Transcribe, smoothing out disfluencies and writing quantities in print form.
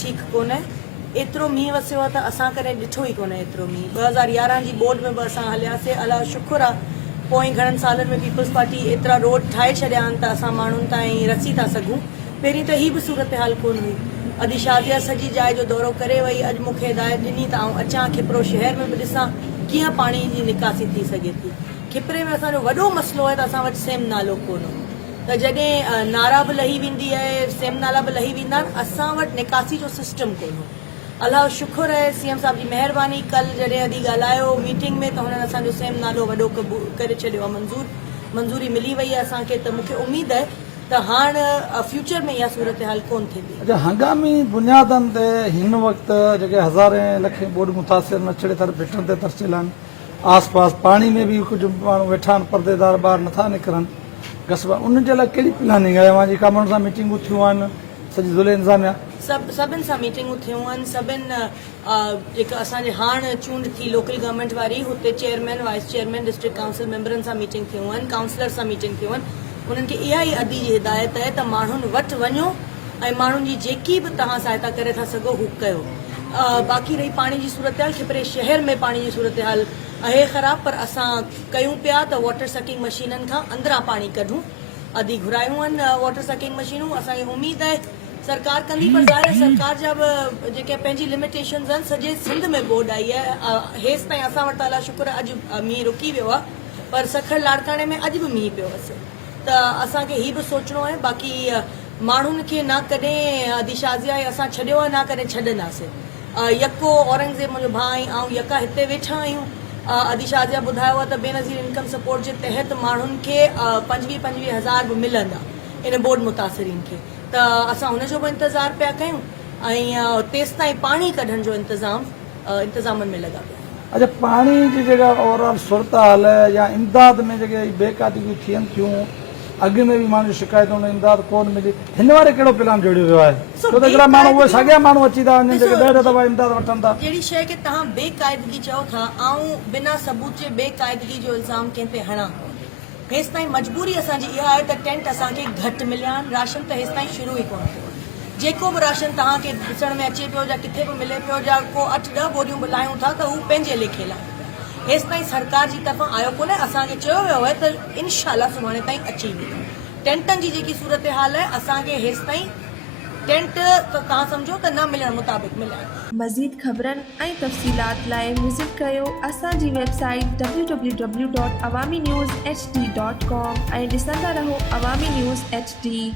ठीकु कोन्हे। एतिरो मींहुं वसियो आहे त असां कॾहिं ॾिठो ई कोन्हे एतिरो मींहुं। 2011 जी बोर्ड में बि असां हलियासीं, अलाह शुक्र आहे पोइ घणनि सालनि में पीपल्स पार्टी एतिरा रोड ठाहे छॾिया आहिनि त असां माण्हुनि ताईं रसी था सघूं। पहिरीं त ही बि सूरत हाल कोन हुई। अॼु शादिया सॼी जाइ जो दौरो करे वई, अॼु मूंखे हिदायत ॾिनी त आउं अचां खिपरो शहर में बि ॾिसां कीअं पाणी जी निकासी थी सघे थी। खिपरे में असांजो वॾो मसइलो आहे त असां वटि सेम नालो कोन हो, त जॾहिं नारा बि लही वेंदी आहे, सेम नाला बि लही वेंदा आहिनि, असां वटि निकासी जो सिस्टम कोन हो। अलाह शुक्र आहे सीएम साहब जी महिरबानी, कल जॾहिं अॼु ॻाल्हायो मीटिंग में त हुननि असांजो सेम नालो वॾो करे छॾियो आहे, मंज़ूरी मिली वई आहे असांखे। त मूंखे उमेद आहे त हाणे फ्यूचर में इहा सूरत हाल कोन थींदी। अच्छा, हंगामी बुनियादनि ते हिन वक़्तु जेके हज़ारे लखे बोर्ड मुतासिर नछड़े तरफ़ भिटनि ते तरसियल आहिनि, आस पास पाणी में भी कुछ माण्हू वेठा आहिनि, परदेदार ॿार नथा निकिरनि, गसबा उन जे लाइ कहिड़ी प्लानिंग आहे? अवां जेका माण्हुनि सां मीटिंगूं थियूं आहिनि, सॼी ज़ुले इंतिज़ामिया सभिनि सां मीटिंगूं थियूं आहिनि। सभिनि जेका असांजे हाणे चूंड थी लोकल गवर्नमेंट वारी, हुते chairman vice chairman district council मेंबरनि सां मीटिंग थियूं आहिनि, काउंसलर सां मीटिंग थियूं आहिनि। उन्हनि खे इहा ई अदी जी हिदायत आहे त माण्हुनि वटि वञो ऐं माण्हुनि जी जेकी बि तव्हां सहायता करे था सघो हू कयो। बाक़ी रही पाणी जी सूरत हाल, खिपरे शहर में पाणी जी सूरत हाल आहे ख़राब, पर असां कयूं पिया त वाटर सकिंग मशीननि खां अंदरां पाणी कढूं। अदी घुरायूं आहिनि वाटर सकिंग मशीनूं, असांखे उमेद आहे सरकार कंदी, पर ज़ाहिर आहे सरकार जा बि जेके पंहिंजी लिमिटेशन्स आहिनि। सॼे सिंध में बोर्ड आई आहे, हेसि ताईं असां वटि अलाह शुक्र अॼु मींहुं रुकी वियो आहे, पर सखड़ लाड़काणे में अॼु बि मींहुं पियो हुअसि। त असांखे हीउ बि सोचणो आहे। बाक़ी माण्हुनि खे न कॾहिं अदी शाज़िया असां छॾियो आहे, न कॾहिं छॾंदासीं। यको औरंगज़ेब मुंहिंजो भाउ ऐं आऊं यका हिते वेठा आहियूं। अदी शाज़िया ॿुधायो आहे त बेनज़ीर इनकम सपोर्ट जे तहत माण्हुनि खे 25,000 बि मिलंदा इन बोर्ड मुतासिरीन खे। त असां हुनजो बि इंतज़ारु पिया कयूं ऐं तेसि ताईं पाणी कढण जो इंतज़ामनि में लॻा पिया। अच्छा, पाणी जी जेका ओवरऑल सूरत हाल या इमदाद में जेके बेकातियूं थियनि थियूं, अॻु में बि माण्हू शिकायतूं इमदाद कोन मिली, हिन वारे कहिड़ो प्लान जोड़ियो वियो आहे? छो त हिकिड़ा माण्हू उहे साॻिया माण्हू अची था वञनि जेके 10 दफ़ा इमदाद वठनि था। जहिड़ी शइ खे तव्हां बेक़ाइदगी चओ था, ऐं बिना सबूत जे बेक़ाइदगी जो इल्ज़ाम कंहिं ते हणा हेसि ताईं मजबूरी असांजी इहा आहे त टेंट असांखे घटि मिलिया आहिनि, राशन त हेसि ताईं शुरू ई कोन थियो। जेको बि राशन तव्हांखे ॾिसण में अचे पियो या किथे बि मिले पियो, या को 8-10 बोरियूं बि लाहियूं था त हू पंहिंजे लेखे लाइ हेसि ताईं सरकार जी तरफ़ां आयो कोन्हे। असांखे चयो वियो आहे त इनशाला सुभाणे ताईं अची वेंदो। टेंटनि जी जेकी सूरत हाल आहे, असांखे हेसि ताईं टेंट त तव्हां सम्झो त न मिलण मुताबिक़ मिलिया आहिनि। मज़ीद ख़बरनि ऐं तफ़सीलात लाइ विज़िट कयो असांजी वेबसाइट www.awamiNewsHD.com ऐं ॾिसंदा रहो अवामी न्यूज़ HD।